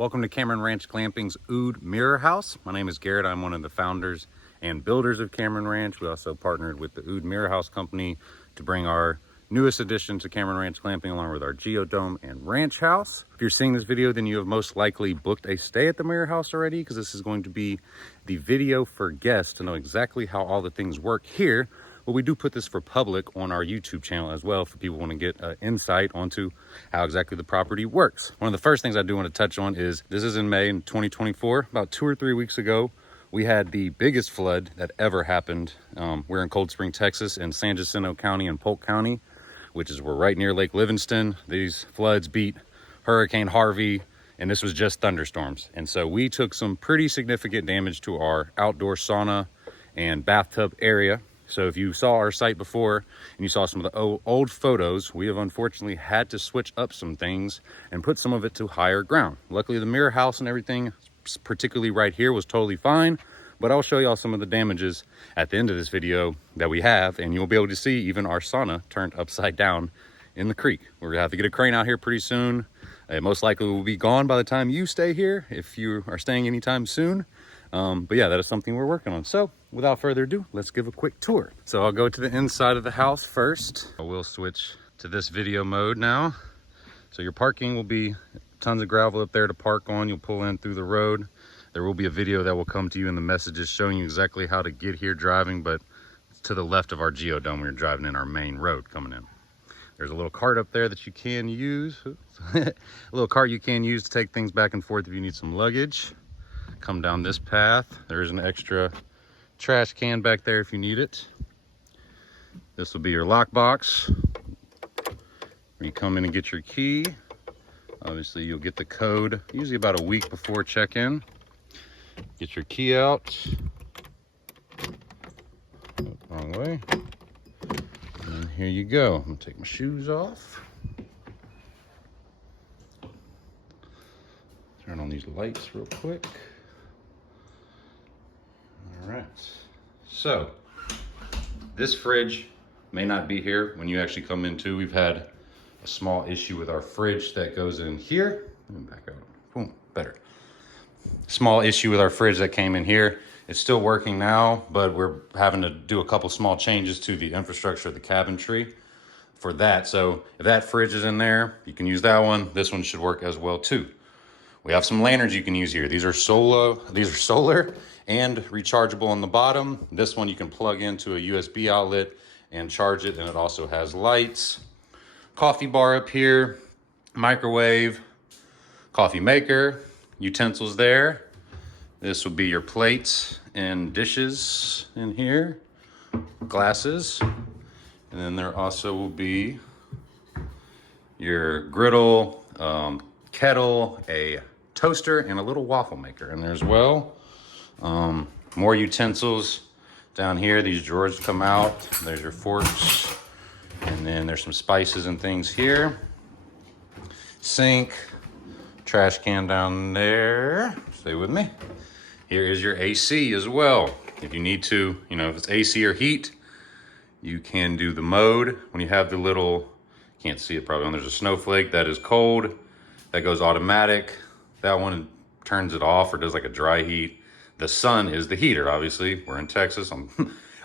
Welcome to Cameron Ranch Glamping's OOD Mirror House. My name is Garrett. I'm one of the founders and builders of Cameron Ranch. We also partnered with the OOD Mirror House company to bring our newest addition to Cameron Ranch Glamping along with our Geodome and Ranch House. If you're seeing this video, then you have most likely booked a stay at the Mirror House already, because this is going to be the video for guests to know exactly how all the things work here. But we do put this for public on our YouTube channel as well, for people who want to get insight onto how exactly the property works. One of the first things I do want to touch on is, this is in May in 2024. About 2 or 3 weeks ago, we had the biggest flood that ever happened. We're in Coldspring, Texas, in San Jacinto County and Polk County, which is, we're right near Lake Livingston. These floods beat Hurricane Harvey, and this was just thunderstorms. And so we took some pretty significant damage to our outdoor sauna and bathtub area. So if you saw our site before and you saw some of the old photos, we have unfortunately had to switch up some things and put some of it to higher ground. Luckily, the mirror house and everything, particularly right here, was totally fine. But I'll show y'all some of the damages at the end of this video that we have, and you'll be able to see even our sauna turned upside down in the creek. We're gonna have to get a crane out here pretty soon. It most likely will be gone by the time you stay here, if you are staying anytime soon. But yeah, that is something we're working on. So without further ado, let's give a quick tour. So I'll go to the inside of the house first. We'll switch to this video mode now. So your parking will be tons of gravel up there to park on. You'll pull in through the road. There will be a video that will come to you in the messages showing you exactly how to get here driving, but it's to the left of our Geodome. We're driving in our main road coming in. There's a little cart up there that you can use. A little cart you can use to take things back and forth if you need some luggage. Come down this path. There is an extra trash can back there if you need it. This will be your lockbox. When you come in and get your key, obviously you'll get the code usually about a week before check-in. Get your key out. Oh, wrong way. And here you go. I'm gonna take my shoes off. Turn on these lights real quick. All right, so this fridge may not be here when you actually come in too. We've had a small issue with our fridge that goes in here. Let me back out. Boom, better. Small issue with our fridge that came in here. It's still working now, but we're having to do a couple small changes to the infrastructure of the cabinetry for that. So if that fridge is in there, you can use that one. This one should work as well too. We have some lanterns you can use here. These are solar and rechargeable on the bottom. This one you can plug into a USB outlet and charge it, and it also has lights. Coffee bar up here, microwave, coffee maker, utensils there. This will be your plates and dishes in here, glasses. And then there also will be your griddle, kettle, a toaster, and a little waffle maker in there as well. More utensils down here. These drawers come out. There's your forks. And then there's some spices and things here. Sink, trash can down there. Stay with me. Here is your AC as well. If you need to, if it's AC or heat, you can do the mode. When you have the little, can't see it probably, there's a snowflake, that is cold. That goes automatic. That one turns it off or does like a dry heat. The sun is the heater, obviously. We're in Texas.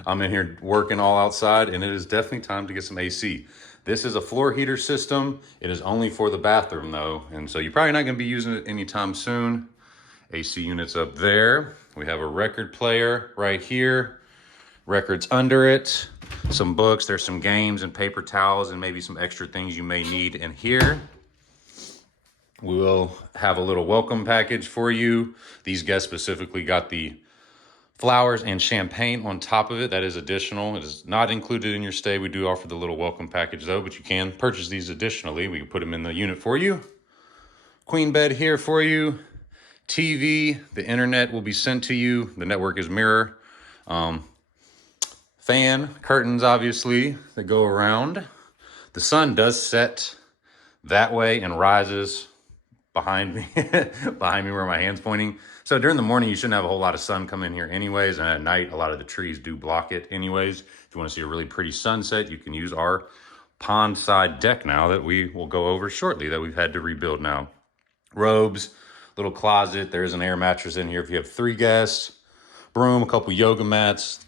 I'm in here working all outside, and it is definitely time to get some AC. This is a floor heater system. It is only for the bathroom though, and so you're probably not gonna be using it anytime soon. AC units up there. We have a record player right here. Records under it. Some books. There's some games and paper towels and maybe some extra things you may need in here. We will have a little welcome package for you. These guests specifically got the flowers and champagne on top of it. That is additional. It is not included in your stay. We do offer the little welcome package though, but you can purchase these additionally. We can put them in the unit for you. Queen bed here for you. TV, the internet will be sent to you. The network is Mirror. Fan, curtains obviously that go around. The sun does set that way and rises behind me, behind me where my hand's pointing. So during the morning, you shouldn't have a whole lot of sun come in here anyways. And at night, a lot of the trees do block it anyways. If you want to see a really pretty sunset, you can use our pond side deck now that we will go over shortly, that we've had to rebuild now. Robes, Little closet. There's an air mattress in here if you have 3 guests. Broom, a couple yoga mats,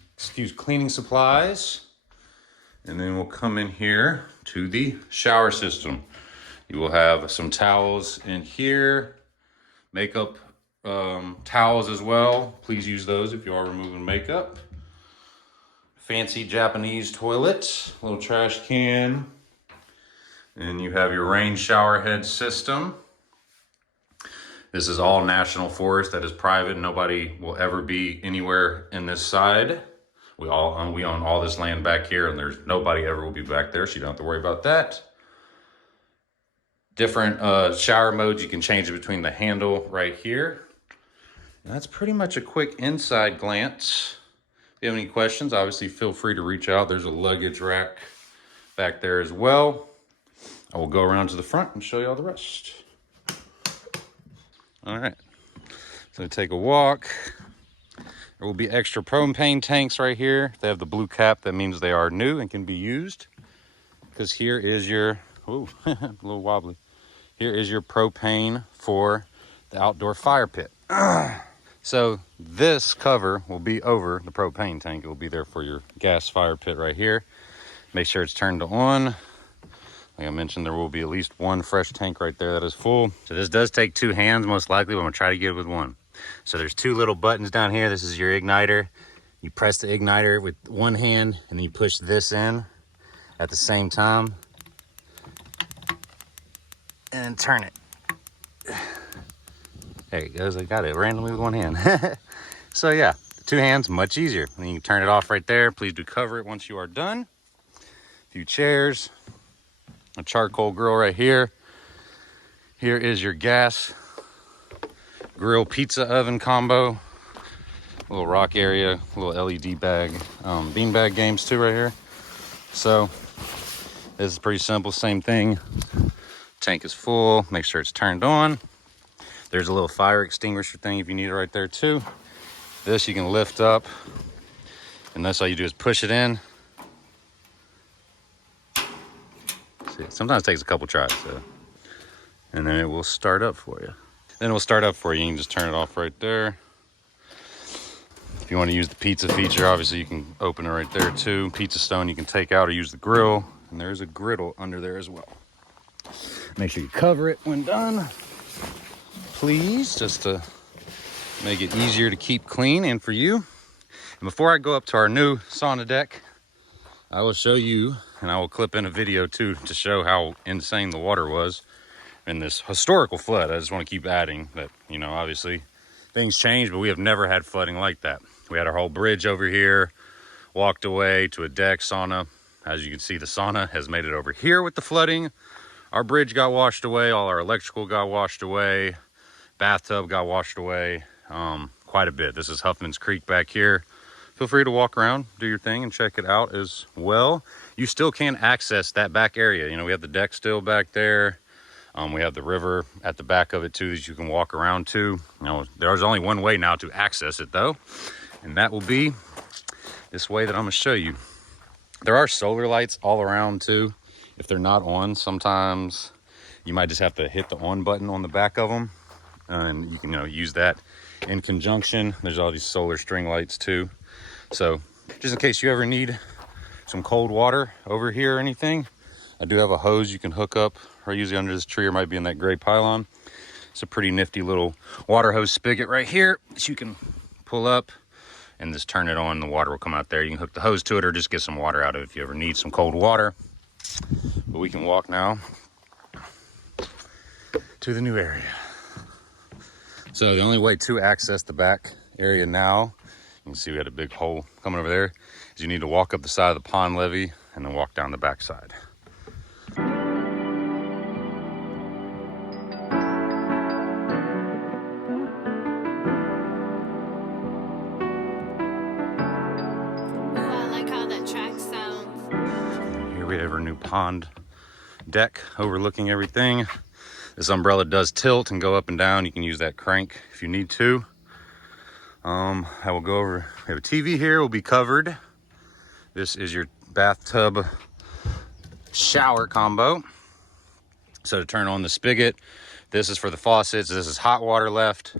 cleaning supplies. And then we'll come in here to the shower system. You will have some towels in here, makeup towels as well. Please use those if you are removing makeup. Fancy Japanese toilet, little trash can. And you have your rain shower head system. This is all national forest that is private. Nobody will ever be anywhere in this side. We own all this land back here, and there's nobody ever will be back there, so you don't have to worry about that. Different shower modes. You can change it between the handle right here. And that's pretty much a quick inside glance. If you have any questions, obviously feel free to reach out. There's a luggage rack back there as well. I will go around to the front and show you all the rest. All right, so take a walk. There will be extra propane tanks right here. They have the blue cap. That means they are new and can be used. Because here is your, oh, a little wobbly. Here is your propane for the outdoor fire pit. So this cover will be over the propane tank. It will be there for your gas fire pit right here. Make sure it's turned on. Like I mentioned, there will be at least one fresh tank right there that is full. So this does take 2 hands most likely, but I'm gonna try to get it with one. So there's 2 little buttons down here. This is your igniter. You press the igniter with one hand and then you push this in at the same time and turn it. There it goes. I got it randomly with one hand. So yeah, 2 hands, much easier. And you can turn it off right there. Please do cover it once you are done. A few chairs, a charcoal grill right here. Here is your gas grill pizza oven combo. A little rock area, a little LED bag, beanbag games too right here. So this is pretty simple, same thing. Tank is full, make sure it's turned on. There's a little fire extinguisher thing if you need it right there too. This you can lift up, and that's all you do is push it in. See, sometimes it takes a couple tries, so. And then it will start up for you. Then it will start up for you. You can just turn it off right there. If you want to use the pizza feature, obviously you can open it right there too. Pizza stone you can take out or use the grill. And there's a griddle under there as well. Make sure you cover it when done, please, just to make it easier to keep clean and for you. And before I go up to our new sauna deck, I will show you, and I will clip in a video too to show how insane the water was in this historical flood. I just want to keep adding that, you know, obviously things change, but we have never had flooding like that. We had our whole bridge over here, walked away to a deck sauna. As you can see, the sauna has made it over here with the flooding. Our bridge got washed away. All our electrical got washed away. Bathtub got washed away. Quite a bit. This is Huffman's Creek back here. Feel free to walk around, do your thing, and check it out as well. You still can access that back area. You know, we have the deck still back there. We have the river at the back of it too that you can walk around to. You know, there's only one way now to access it though, and that will be this way that I'm gonna show you. There are solar lights all around too. If they're not on, sometimes you might just have to hit the on button on the back of them, and you can, you know, use that in conjunction. There's all these solar string lights too. So just in case you ever need some cold water over here or anything, I do have a hose you can hook up, or usually under this tree, or might be in that gray pylon. It's a pretty nifty little water hose spigot right here that you can pull up and just turn it on. The water will come out there. You can hook the hose to it or just get some water out of it if you ever need some cold water. But we can walk now to the new area. So the only way to access the back area now, you can see we had a big hole coming over there, is you need to walk up the side of the pond levee and then walk down the back side. We have our new pond deck overlooking everything. This umbrella does tilt and go up and down. You can use that crank if you need to. I will go over, we have a TV here, will be covered. This is your bathtub shower combo. So to turn on the spigot, This is for the faucets. This is hot water left,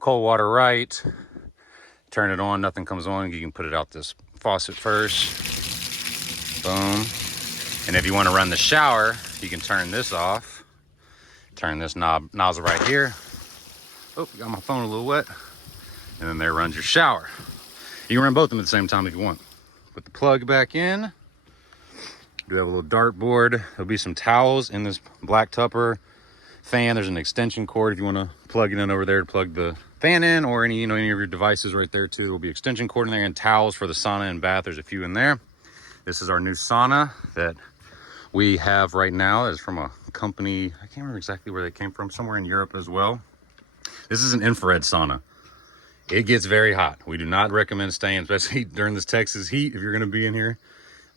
cold water right. Turn it on, nothing comes on. You can put it out this faucet first. Boom. And if you want to run the shower, you can turn this off. Turn this nozzle right here. Oh, got my phone a little wet. And then there runs your shower. You can run both of them at the same time if you want. Put the plug back in. Do have a little dartboard. There'll be some towels in this black Tupper fan. There's an extension cord if you want to plug it in over there to plug the fan in, or any of your devices right there too. There will be extension cord in there and towels for the sauna and bath. There's a few in there. This is our new sauna that we have right now. It's from a company, I can't remember exactly where they came from, somewhere in Europe as well. This is an infrared sauna. It gets very hot. We do not recommend staying, especially during this Texas heat. If you're going to be in here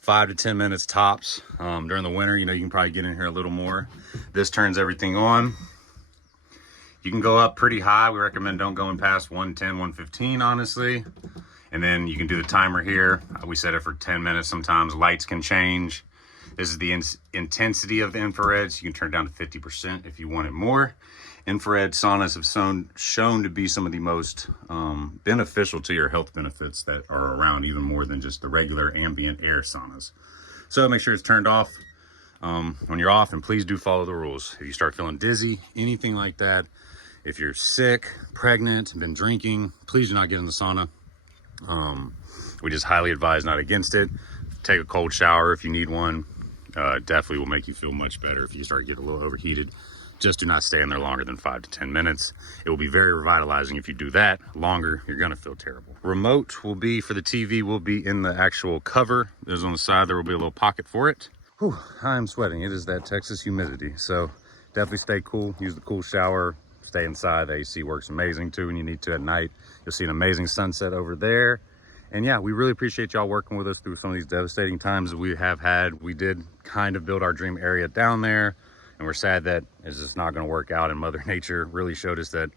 5 to 10 minutes tops. During the winter, you can probably get in here a little more. This turns everything on. You can go up pretty high. We recommend don't going past 110, 115, honestly. And then you can do the timer here. We set it for 10 minutes. Sometimes lights can change. This is the intensity of the infrared. So you can turn it down to 50% if you want it more. Infrared saunas have shown to be some of the most beneficial to your health benefits that are around, even more than just the regular ambient air saunas. So make sure it's turned off when you're off, and please do follow the rules. If you start feeling dizzy, anything like that, if you're sick, pregnant, been drinking, please do not get in the sauna. We just highly advise not against it. Take a cold shower if you need one. Definitely will make you feel much better if you start getting a little overheated. Just do not stay in there longer than 5 to 10 minutes. It will be very revitalizing. If you do that longer, you're gonna feel terrible. Remote will be for the TV, will be in the actual cover. There's on the side, there will be a little pocket for it. Whew, I'm sweating. It is that Texas humidity. So definitely stay cool, use the cool shower, stay inside. The AC works amazing too when you need to at night. You'll see an amazing sunset over there. And yeah, we really appreciate y'all working with us through some of these devastating times that we have had. We did kind of build our dream area down there, and we're sad that it's just not going to work out. And Mother Nature really showed us that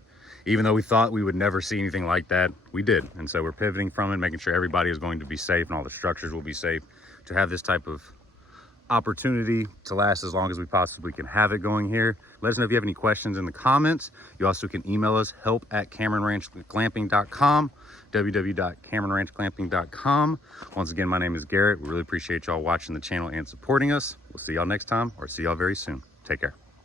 even though we thought we would never see anything like that, we did. And so we're pivoting from it, making sure everybody is going to be safe and all the structures will be safe to have this type of opportunity to last as long as we possibly can have it going here. Let us know if you have any questions in the comments. You also can email us, help@CameronRanchGlamping.com, www.CameronRanchGlamping.com. Once again, my name is Garrett. We really appreciate y'all watching the channel and supporting us. We'll see y'all next time, or see y'all very soon. Take care.